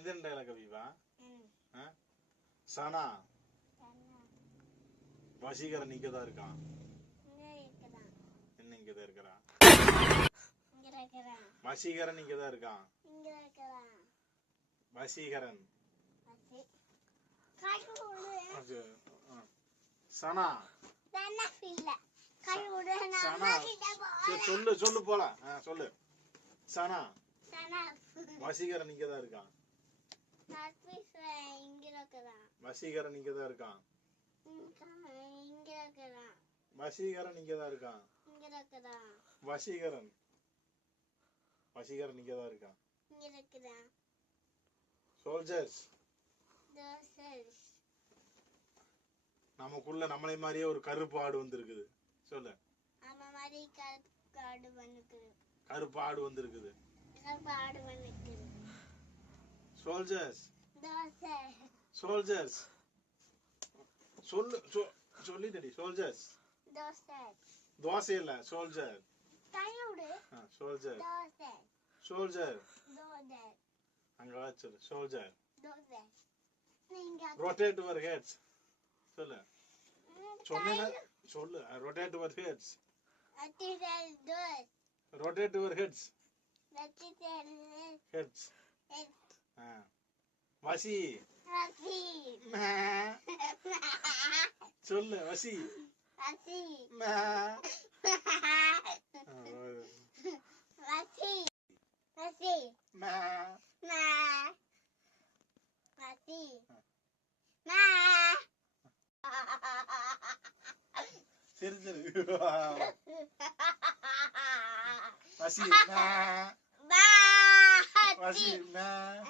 எந்த டைலாக் அபிவா? சனா வசீகரன் இங்கதான் இருக்கான். என்ன இங்கதான் இருக்கிறான்? வசீகரன் இங்கதான் இருக்கான். வசீகரன் சனா சொல்லு சொல்லு போலாம். சொல்லு. சனா வசீகரன் இங்கதான் இருக்கான். வசீகரன் இங்கதான் இருக்கான். வசீகரன் இங்கதான் இருக்கான். வசீகரன் வசீகரன் இங்கதான் இருக்கான். சோல்ஜர்ஸ் நமக்குள்ள நம்மளை மாதிரியே ஒரு கருப்பு ஆடு வந்திருக்குது. சொல்லு. கருப்பு ஆடு வந்திருக்குது. சோல்ஜர்ஸ் சோல்ஜர்ஸ் சொல்லு சொல்லிட்டடி. சோல்ஜர்ஸ் தோசை இல்ல சோல்ஜர். சோல்ஜர் சோல்ஜர் அங்க சொல்லு. Soldier rotate your heads. சொல்லு. சொன்ன சொல்லு. Rotate your heads. Rotate your heads. Heads. வசி சொல்லு. வசி சரி சரி. வசி வசி